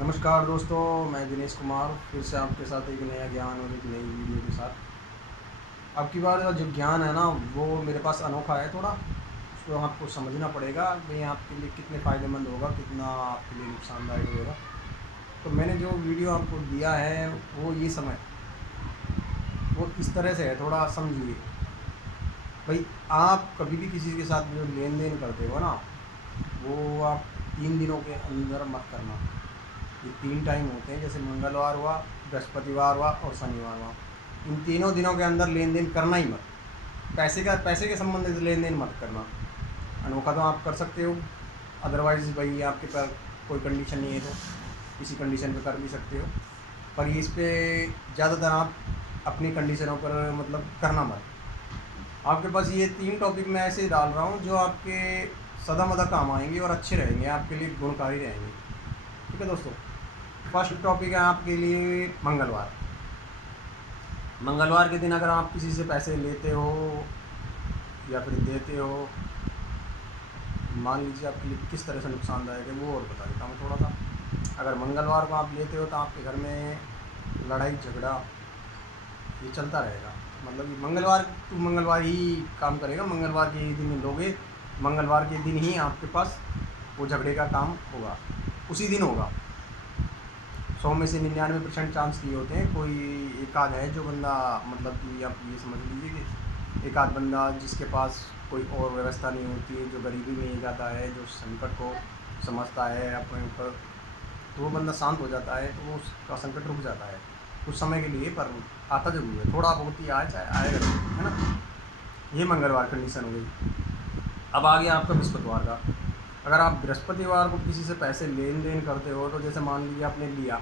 नमस्कार दोस्तों, मैं दिनेश कुमार फिर से आपके साथ एक नया ज्ञान और एक नई वीडियो के साथ। अब की बार का जो ज्ञान है ना, वो मेरे पास अनोखा है थोड़ा। उसको आपको समझना पड़ेगा भाई, आपके लिए कितने फ़ायदेमंद होगा, कितना आपके लिए नुकसानदायक होगा। तो मैंने जो वीडियो आपको दिया है वो ये समय वो इस तरह से है, थोड़ा समझिए भाई। आप कभी भी किसी के साथ जो लेन देन करते हो ना, वो आप 3 दिनों के अंदर मत करना। ये 3 टाइम होते हैं, जैसे मंगलवार हुआ, बृहस्पतिवार हुआ और शनिवार हुआ। इन तीनों दिनों के अंदर लेन देन करना ही मत। पैसे के संबंधित लेन देन मत करना। अनोखा तो आप कर सकते हो, अदरवाइज़ भाई आपके पास कोई कंडीशन नहीं है तो किसी कंडीशन पे कर भी सकते हो। पर ये इस पर ज़्यादातर आप अपनी कंडीशनों पर मतलब करना मत। आपके पास ये 3 टॉपिक मैं ऐसे डाल रहा हूँ जो आपके सदा मदा काम आएंगे और अच्छे रहेंगे, आपके लिए गुणकारी रहेंगे। ठीक है दोस्तों, फर्स्ट टॉपिक है आपके लिए मंगलवार। मंगलवार के दिन अगर आप किसी से पैसे लेते हो या फिर देते हो, मान लीजिए आपके लिए किस तरह से नुकसानदायक है वो और बता देता हूँ थोड़ा सा। अगर मंगलवार को आप लेते हो तो आपके घर में लड़ाई झगड़ा ये चलता रहेगा। मतलब कि मंगलवार तो मंगलवार ही काम करेगा, मंगलवार के ही दिन लोगे, मंगलवार के दिन ही आपके पास वो झगड़े का काम होगा, उसी दिन होगा। 100 में से 99% चांस ये होते हैं, कोई एक आध है जो बंदा, मतलब कि आप ये समझ लीजिए कि एक आध बंदा जिसके पास कोई और व्यवस्था नहीं होती है, जो गरीबी में ही जाता है, जो संकट को समझता है अपने ऊपर, तो वो बंदा शांत हो जाता है, तो वो उसका संकट रुक जाता है कुछ समय के लिए। पर आता ज़रूर है, थोड़ा बहुत ही आए चाहे आएगा, है ना। ये मंगलवार कंडीशन हो गई। अब आ गया आपका बृहस्पतिवार का। अगर आप बृहस्पतिवार को किसी से पैसे लेन देन करते हो, तो जैसे मान लीजिए आपने लिया,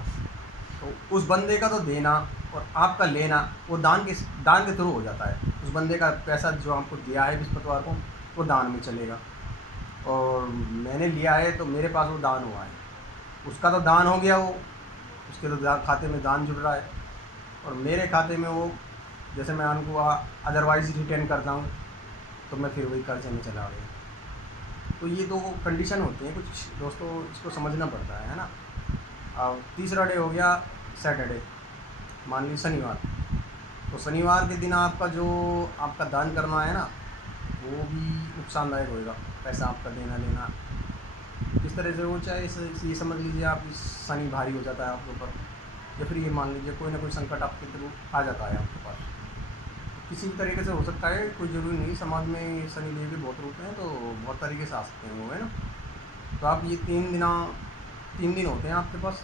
तो उस बंदे का तो देना और आपका लेना वो दान के थ्रू हो जाता है। उस बंदे का पैसा जो आपको दिया है बृहस्पतिवार को, वो दान में चलेगा। और मैंने लिया है तो मेरे पास वो दान हुआ है, उसका तो दान हो गया, वो उसके तो खाते में दान जुड़ रहा है, और मेरे खाते में वो, जैसे मैं उनको अदरवाइज़ रिटर्न करता हूँ, तो मैं फिर वही कर्जे में चला गया। तो ये दो कंडीशन होती हैं कुछ दोस्तों, इसको समझना पड़ता है ना। अब तीसरा डे हो गया सैटरडे, मान लीजिए शनिवार। तो शनिवार के दिन आपका जो आपका दान करना है ना, वो भी नुकसानदायक होएगा। पैसा आपका देना लेना किस तरह से हो, चाहे ये समझ लीजिए आप शनि भारी हो जाता है आपके ऊपर, या फिर ये मान लीजिए कोई ना कोई संकट आपके थ्रू आ जाता है आपके पास। किसी भी तरीके से हो सकता है, कोई ज़रूरी नहीं। समाज में शनि देव के बहुत रूप हैं, तो बहुत तरीके से आ सकते हैं वो, है ना। तो आप ये 3 दिन होते हैं आपके पास,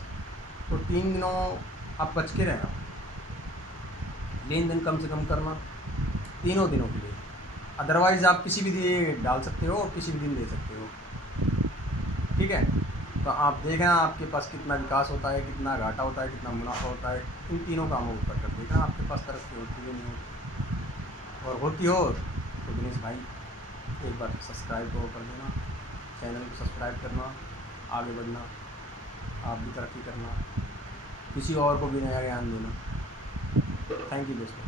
तो 3 दिनों आप बच के रहना, लेन देन कम से कम करना तीनों दिनों के लिए। अदरवाइज़ आप किसी भी दिन डाल सकते हो और किसी भी दिन दे सकते हो। ठीक है, तो आप देखना आपके पास कितना विकास होता है, कितना घाटा होता है, कितना मुनाफा होता है। इन तीनों कामों को कर देखना आपके पास तरक्की होती है नहीं होती। और होती हो तो दिनेश भाई एक बार सब्सक्राइब तो कर देना, चैनल को सब्सक्राइब करना, आगे बढ़ना, आप भी तरक्की करना, किसी और को भी नया ज्ञान देना। थैंक यू दोस्तों।